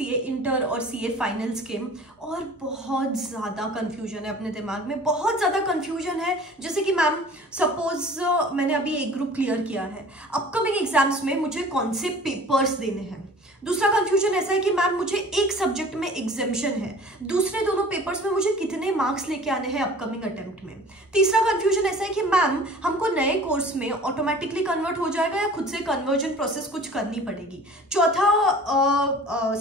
CA inter और CA finals के, और बहुत ज़्यादा कंफ्यूजन है अपने दिमाग में, बहुत ज़्यादा कंफ्यूजन है। जैसे कि मैम सपोज मैंने अभी एक ग्रुप क्लियर किया है, अपकमिंग एग्जाम्स में मुझे कौन से पेपर्स देने हैं। दूसरा कंफ्यूजन ऐसा है कि मैम मुझे एक सब्जेक्ट में एग्जेम्पशन है, दूसरे दोनों पेपर्स में मुझे कितने मार्क्स लेके आने हैं अपकमिंग अटेम्प्ट में। तीसरा कंफ्यूजन ऐसा है कि मैम हमको नए कोर्स में ऑटोमेटिकली कन्वर्ट हो जाएगा या खुद से कन्वर्जन प्रोसेस कुछ करनी पड़ेगी। चौथा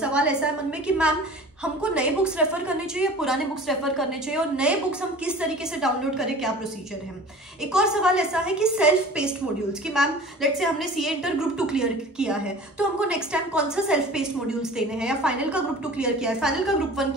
सवाल ऐसा है मन में कि मैम हमको नए बुक्स रेफर करने चाहिए, पुराने बुक्स रेफर करने चाहिए, और नए बुक्स हम किस तरीके से डाउनलोड करें, क्या प्रोसीजर है। एक और सवाल ऐसा है कि सेल्फ पेस्ड मॉड्यूल्स, कि मैम लेट्स से हमने सीए इंटर ग्रुप 2 क्लियर किया है, तो हमको नेक्स्ट टाइम कौन सा सेल्फ पेस्ड मॉड्यूल्स देने हैं, या फाइनल का ग्रुप 2 क्लियर किया है, फाइनल का ग्रुप 1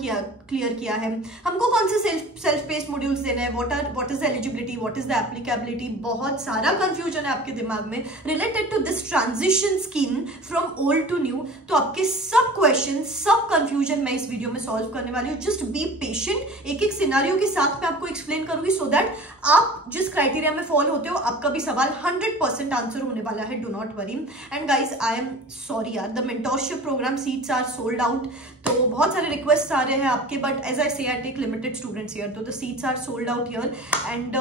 क्लियर किया है, हमको कौन से सेल्फ पेस्ड मॉड्यूल्स देने हैं, what is the eligibility, what is the applicability. बहुत सारा कंफ्यूजन है आपके दिमाग में related to this transition scheme from old to new. तो आपके सब क्वेश्चन, सब कंफ्यूजन मैं इस वीडियो में सॉल्व करने वाली हूँ। जस्ट बी पेशेंट, एक एक सिनारियो के साथ मैं आपको एक्सप्लेन करूंगी, सो दैट आप जिस क्राइटेरिया में फॉलो होते हो आपका भी सवाल 100% आंसर होने वाला है। Do not worry. And guys I am sorry यार, the mentorship programme seats are sold out. तो बहुत सारे रिक्वेस्ट आ रहे हैं आपके, but as I say I take limited students here, तो the seats are sold out here. And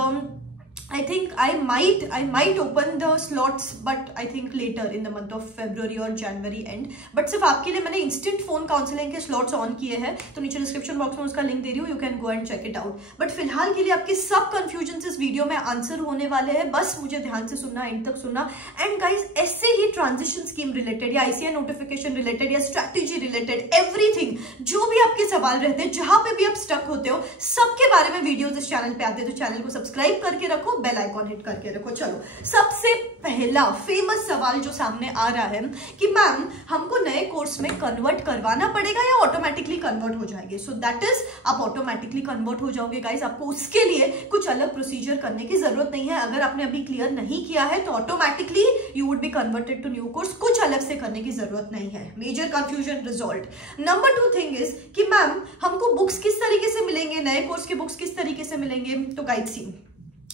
I think I might open the slots, but I think later in the month of February or January end. But सिर्फ आपके लिए मैंने instant phone counselling के slots on किए हैं, तो नीचे description box में उसका लिंक दे रही हूँ, you can go and check it out. But फिलहाल के लिए आपके सब कंफ्यूजन इस वीडियो में आंसर होने वाले हैं, बस मुझे ध्यान से सुनना, एंड तक सुनना। एंड गाइज ऐसे ही ट्रांजिशन स्कीम रिलेटेड या आईसीआई नोटिफिकेशन रिलेटेड या स्ट्रैटेजी रिलेटेड एवरीथिंग, जो भी आपके सवाल रहते हैं, जहां पे भी आप स्टक होते हो, सबके बारे में वीडियोस इस चैनल पे आते हैं, तो चैनल को सब्सक्राइब करके रखो, बेल आइकॉन हिट करके रखो। चलो सबसे पहला फेमस सवाल जो सामने आ रहा है कि मैम हमको नए कोर्स में कन्वर्ट करवाना पड़ेगा या ऑटोमेटिकली कन्वर्ट हो जाएंगे। सो दैट इज आप ऑटोमेटिकली कन्वर्ट हो जाओगे गाइस, आपको उसके लिए कुछ अलग प्रोसीजर करने की जरूरत नहीं है। अगर आपने अभी क्लियर नहीं किया है तो automatically you would be converted to new course, कुछ अलग से करने की जरूरत नहीं है। Major confusion resolve. Number 2 thing is कि मैम हमको बुक्स किस तरीके से मिलेंगे, नए कोर्स के बुक्स किस तरीके से मिलेंगे। तो गाइड सी,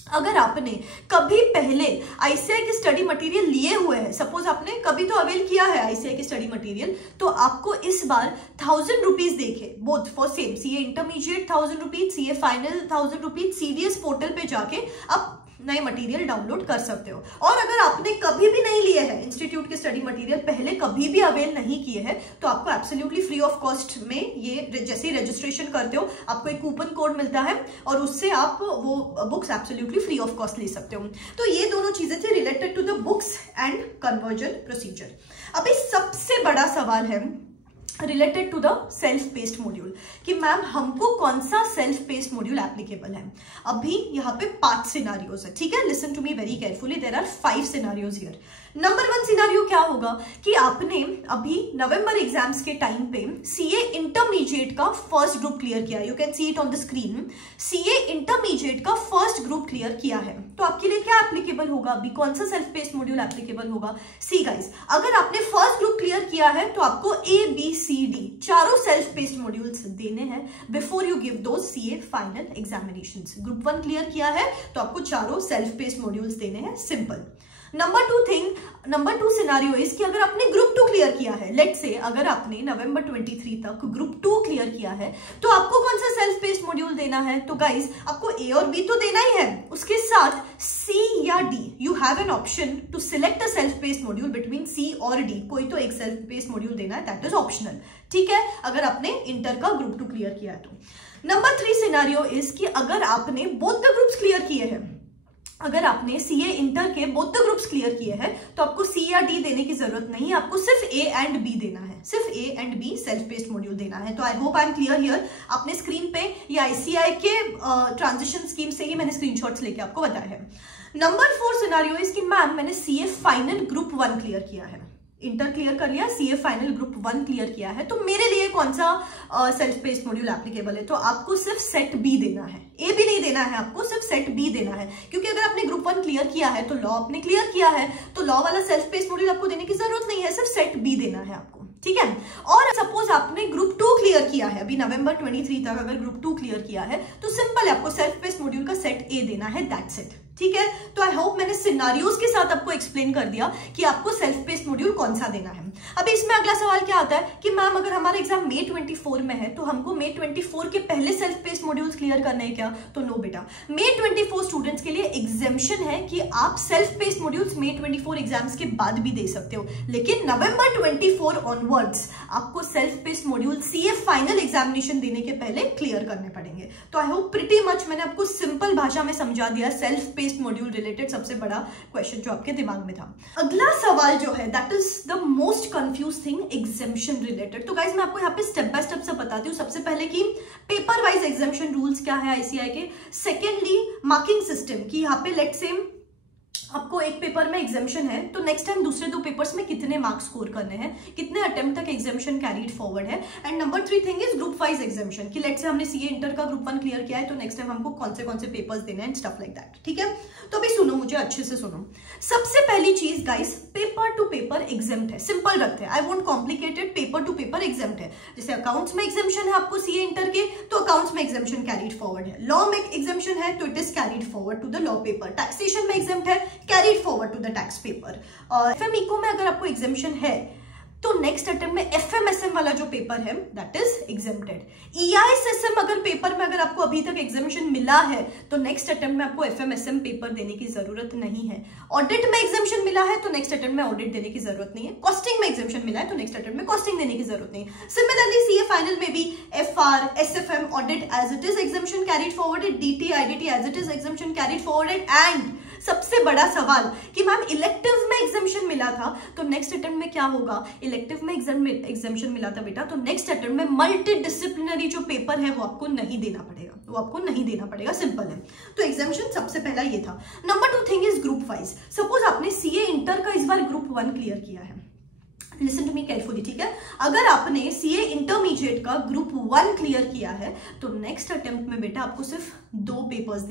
अगर आपने कभी पहले आईसीआई के स्टडी मटेरियल लिए हुए हैं, सपोज आपने कभी तो अवेल किया है आईसीआई के स्टडी मटेरियल, तो आपको इस बार 1000 रुपीज देके both for same CA intermediate 1000 rupees, CA final 1000 rupees, CDS portal पे जाके आप नए मटेरियल डाउनलोड कर सकते हो। और अगर आपने कभी भी नहीं लिए हैं इंस्टीट्यूट के स्टडी मटेरियल, पहले कभी भी अवेल नहीं किए हैं, तो आपको एब्सोल्युटली फ्री ऑफ कॉस्ट में ये जैसे ही रजिस्ट्रेशन करते हो आपको एक कूपन कोड मिलता है और उससे आप वो books absolutely free of cost ले सकते हो। तो ये दोनों चीजें थी related to the books and conversion procedure. अभी सबसे बड़ा सवाल है related to the self paced module कि मैम हमको कौन सा सेल्फ पेस्ड मॉड्यूल एप्लीकेबल है। अभी यहाँ पे 5 सिनारियोज है, ठीक है, listen to me very carefully, there are 5 scenarios here. Number 1 scenario क्या होगा कि आपने अभी नवंबर एग्जाम्स के टाइम पे सीए इंटरमीडिएट का फर्स्ट ग्रुप क्लियर किया, you can see it on the screen. CA intermediate का फर्स्ट ग्रुप क्लियर किया है, तो आपके लिए क्या एप्लीकेबल होगा, अभी कौन सा सेल्फ पेस्ड मॉड्यूल एप्लीकेबल होगा। सी गाइस, अगर आपने फर्स्ट ग्रुप क्लियर किया है तो आपको ABCD चारों सेल्फ पेस्ड मॉड्यूल्स देने हैं before you give those CA final examinations. Group 1 clear किया है तो आपको चारों सेल्फ पेस्ड मॉड्यूल्स देने हैं, सिंपल। नंबर 2 सिनारियो इज कि अगर आपने ग्रुप 2 क्लियर किया है, लेट्स से अगर आपने नवंबर 23 तक ग्रुप 2 क्लियर किया है, तो आपको कौन सा सेल्फ पेस्ड मॉड्यूल देना है। तो गाइस आपको A और B तो देना ही है, उसके साथ C या D, you have an option to select a self paced module between C और D, कोई तो एक सेल्फ पेस्ड मॉड्यूल देना है, दैट इज ऑप्शनल, ठीक है, अगर आपने इंटर का ग्रुप 2 क्लियर किया है तो। नंबर 3 सिनारियो इज कि अगर आपने बोथ द ग्रुप्स क्लियर किए हैं, अगर आपने सीए इंटर के बोथ द ग्रुप्स क्लियर किए हैं तो आपको सी या डी देने की जरूरत नहीं है, आपको सिर्फ ए एंड बी देना है, सिर्फ A and be self paced module देना है। तो I hope I am clear here. आपने स्क्रीन पे ये आईसीआई के ट्रांजिशन स्कीम से ही मैंने स्क्रीनशॉट्स लेके आपको बताया है। नंबर 4 सिनारियो इज कि मैम मैंने सीए फाइनल ग्रुप 1 क्लियर किया है, इंटर क्लियर कर लिया, सीए फाइनल ग्रुप 1 क्लियर किया है, तो मेरे लिए कौन सा सेल्फ पेस्ड मॉड्यूल एप्लीकेबल है। तो आपको सिर्फ सेट बी देना है, ए भी नहीं देना है, आपको सिर्फ सेट बी देना है, क्योंकि अगर आपने ग्रुप 1 क्लियर किया है तो लॉ आपने क्लियर किया है, तो लॉ वाला सेल्फ पेस्ड मॉड्यूल आपको देने की जरूरत नहीं है, सिर्फ सेट बी देना है आपको, ठीक है। और सपोज आपने ग्रुप 2 क्लियर किया है, अभी नवंबर 23 तक अगर ग्रुप 2 क्लियर किया है, तो सिंपल है, आपको सेल्फ पेस्ड मॉड्यूल का सेट ए देना है, दैट्स इट, ठीक है। तो आई होप मैंने सिनारियोज के साथ आपको एक्सप्लेन कर दिया कि आपको सेल्फ पेस्ड मॉड्यूल कौन सा देना है। अभी इसमें अगला सवाल क्या आता है कि मैम अगर हमारा एग्जाम May 24 में है तो हमको May 24 के पहले सेल्फ पेस्ड मॉड्यूल्स क्लियर करना है क्या? तो नो बेटा, May 24 स्टूडेंट्स के लिए एग्जेम्पशन है कि आप self paced modules May 24 exams के बाद भी दे सकते हो, लेकिन November 24 ऑनवर्ड्स आपको self paced module CA final examination देने के पहले क्लियर करने पड़ेंगे। तो आई होप प्रिटी मच मैंने आपको सिंपल भाषा में समझा दिया सेल्फ पेस्ड मॉड्यूल रिलेटेड सबसे बड़ा क्वेश्चन जो आपके दिमाग में था। अगला सवाल जो है that is the most confuse thing, exemption related. तो गाइस मैं आपको यहाँ पे स्टेप बाय स्टेप से बताती हूँ। सबसे पहले कि पेपर वाइज एग्जेम्पशन रूल्स क्या है ICAI के। सेकेंडली मार्किंग सिस्टम की यहाँ पे लेट्स से आपको एक पेपर में एग्जामिशन है तो नेक्स्ट टाइम दूसरे 2 पेपर्स में कितने मार्क्स स्कोर करने हैं, कितने अटेम्प्ट तक एग्जामिशन कैरीड फॉरवर्ड है। And number 3 thing is group wise exemption कि लेट्स से हमने CA इंटर का ग्रुप 1 क्लियर किया है तो नेक्स्ट टाइम हमको कौन से पेपर्स देने हैं एंड स्टफ लाइक दैट। ठीक है, तो अभी सुनो, मुझे अच्छे से सुनो। सबसे पहली चीज guys, paper two paper exempt है, सिंपल रखते हैं, I won't complicated. Paper two paper exempt है। जैसे अकाउंट्स में एग्जामिशन है आपको CA इंटर के तो अकाउंट्स में एग्जामिशन कैरीड फॉरवर्ड है। लॉ में एग्जामिशन है तो it is carried forward to the law paper. Taxation में एग्जाम्प्ट है, carried forward to the tax paper. और FM इको में अगर आपको एग्जामिशन है तो नेक्स्ट अटेम्प्ट में FMSM वाला जो पेपर है दैट इज एग्जेम्प्टेड। EISSM अगर पेपर में अगर आपको अभी तक एग्जामिशन मिला है तो नेक्स्ट अटेम्प्ट में आपको FMSM पेपर देने की जरूरत नहीं है। ऑडिट में एग्जामिशन मिला है तो नेक्स्ट अटेम्प्ट में ऑडिट देने की जरूरत नहीं है। कॉस्टिंग में एग्जामिशन मिला है तो नेक्स्ट अटेम्प्ट में कॉस्टिंग देने की जरूरत नहीं है। सिमिलरली CA फाइनल में भी FR, SFM, audit as it is exemption carried forwarded, DT, IDT as it is exemption carried forwarded. And सबसे बड़ा सवाल कि मैम इलेक्टिव में एग्जामिशन मिला था तो नेक्स्ट अटेम्प्ट में क्या होगा? इलेक्टिव में एग्जामिशन मिला था बेटा तो नेक्स्ट अटेम्प्ट में मल्टी डिसिप्लिनरी जो पेपर है वो आपको नहीं देना पड़ेगा, सिंपल है। तो एग्जामिशन सबसे पहला ये था। Number 2 thing is group wise. Suppose आपने CA इंटर का इस बार ग्रुप 1 क्लियर किया है, लिसन टू मी केयरफुली, ठीक है। अगर आपने CA इंटरमीडिएट का ग्रुप 1 क्लियर किया है तो नेक्स्ट अटेम्प्ट में बेटा आपको सिर्फ 2 पेपर्स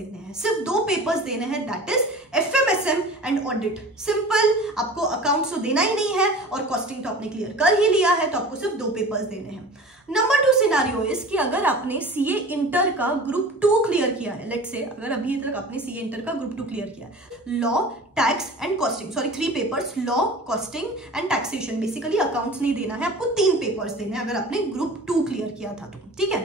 देने हैं, that is FMSM and audit. Simple, आपको अकाउंट्स तो देना ही नहीं है और कॉस्टिंग तो आपने क्लियर कर ही लिया है तो आपको सिर्फ 2 पेपर्स देने हैं। नंबर 2 सिनारियो इज कि अगर आपने CA इंटर का ग्रुप 2 क्लियर किया है, लेट्स से अगर अभी तक आपने CA इंटर का ग्रुप 2 क्लियर किया है, law, tax and costing, 3 papers, law, costing and taxation, basically accounts नहीं देना है आपको, 3 पेपर्स देने हैं अगर आपने ग्रुप 2 क्लियर किया था तो, ठीक है।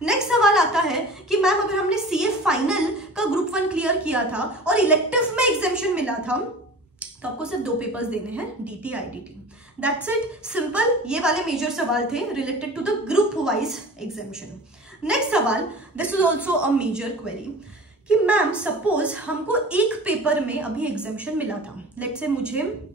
नेक्स्ट सवाल आता है कि मैम अगर हमने CA फाइनल का ग्रुप 1 क्लियर किया था और इलेक्टिव में एग्जामिशन मिला था तो आपको सिर्फ 2 पेपर्स देने हैं, DT, IDT, that's it, simple. ये वाले मेजर सवाल थे related to the group wise examination. Next सवाल, this is also a major query कि मैम सपोज हमको एक पेपर में अभी एग्जामिशन मिला था, लेट्स से मुझे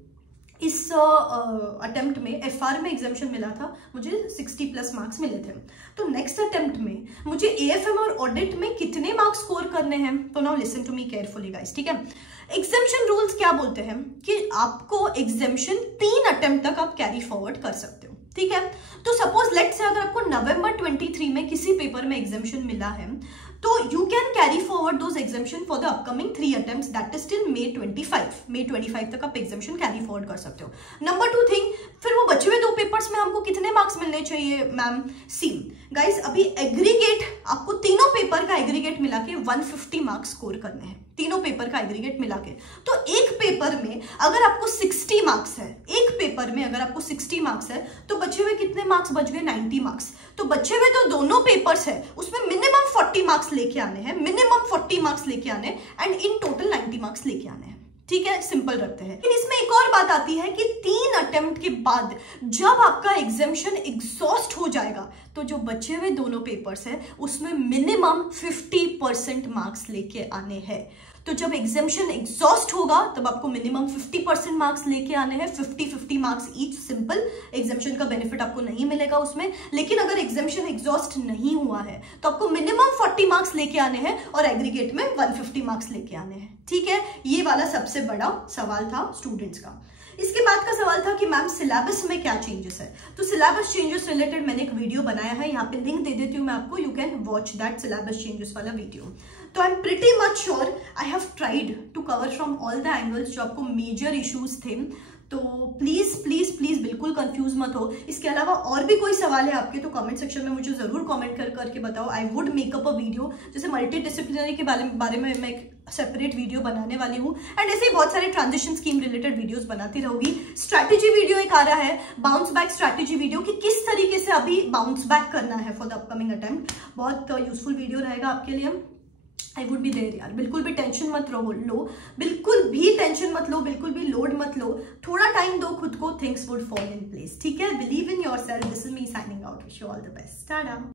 इस अटेम्प्ट में FR में एग्जामिशन मिला था, मुझे 60+ मार्क्स मिले थे। तो नेक्स्ट अटेम्प्ट में मुझे AFM और ऑडिट में कितने मार्क्स स्कोर करने हैं? तो now listen to me carefully guys, ठीक है। एग्जामिशन रूल्स क्या बोलते हैं कि आपको एग्जामिशन 3 अटेम्प्ट तक आप कैरी फॉरवर्ड कर सकते हो, ठीक है। तो सपोज लेट्स से अगर आपको November 23 में किसी पेपर में एग्जामिशन मिला है तो you can carry forward those exemption for the upcoming 3 attempts, that is till May 25 तक आप एग्जामिशन कैरी फॉरवर्ड कर सकते हो। नंबर 2 थिंग, फिर वो बचे हुए 2 पेपर्स में हमको कितने मार्क्स मिलने चाहिए मैम? सी गाइस, अभी एग्रीगेट आपको तीनों पेपर का एग्रीगेट मिला के 150 मार्क्स स्कोर करने हैं, तीनों पेपर का एग्रीगेट मिला के। तो एक पेपर में अगर आपको 60 मार्क्स है, एक पेपर में अगर आपको 60 मार्क्स है तो बचे हुए कितने मार्क्स बच गए? 90 मार्क्स। तो बचे हुए तो दोनों पेपर्स है उसमें मिनिमम 40 मार्क्स लेके आने हैं, एंड इन टोटल 90 मार्क्स लेके आने हैं, ठीक है। सिंपल रखते हैं। लेकिन इसमें एक और बात आती है कि 3 अटेम्प्ट के बाद जब आपका एग्जामिशन एग्जॉस्ट हो जाएगा तो जो बचे हुए दोनों पेपर्स है उसमें मिनिमम 50% मार्क्स लेके आने हैं। तो जब एग्जामिशन एग्जॉस्ट होगा तब आपको मिनिमम 50% मार्क्स लेके आने हैं, 50 मार्क्स ईच। सिंपल, एग्जामिशन का बेनिफिट आपको नहीं मिलेगा उसमें। लेकिन अगर एग्जामिशन एग्जॉस्ट नहीं हुआ है तो आपको मिनिमम 40 मार्क्स लेके आने हैं और एग्रीगेट में 150 मार्क्स लेके आने हैं, ठीक है। ये वाला सबसे बड़ा सवाल था स्टूडेंट्स का। इसके बाद का सवाल था कि मैम सिलेबस में क्या चेंजेस है। तो सिलेबस चेंजेस रिलेटेड मैंने एक वीडियो बनाया है, यहाँ पे लिंक दे देती हूँ मैं आपको, you can watch that syllabus changes वाला वीडियो। तो I am pretty much sure I have tried to cover from all the angles जो आपको मेजर इश्यूज थे। तो प्लीज प्लीज प्लीज बिल्कुल कंफ्यूज मत हो। इसके अलावा और भी कोई सवाल है आपके तो कमेंट सेक्शन में मुझे जरूर कमेंट करके बताओ। I would makeup a video, जैसे मल्टी डिसिप्लिनरी के बारे में मैं एक सेपरेट वीडियो बनाने वाली हूँ, एंड ऐसे ही बहुत सारे ट्रांजिशन स्कीम रिलेटेड वीडियोस बनाती रहूंगी। स्ट्रैटेजी वीडियो एक आ रहा है, बाउंस बैक स्ट्रैटेजी वीडियो, कि किस तरीके से अभी बाउंस बैक करना है फॉर द अपकमिंग अटेम्प्ट। बहुत यूजफुल वीडियो रहेगा आपके लिए। आई वुड बी देयर यार। बिल्कुल भी टेंशन मत लो, बिल्कुल भी टेंशन मत लो, बिल्कुल भी लोड मत लो। थोड़ा टाइम दो खुद को, things would fall in place. ठीक है, believe in your self. This is me signing out. Wish you all the best. Tata.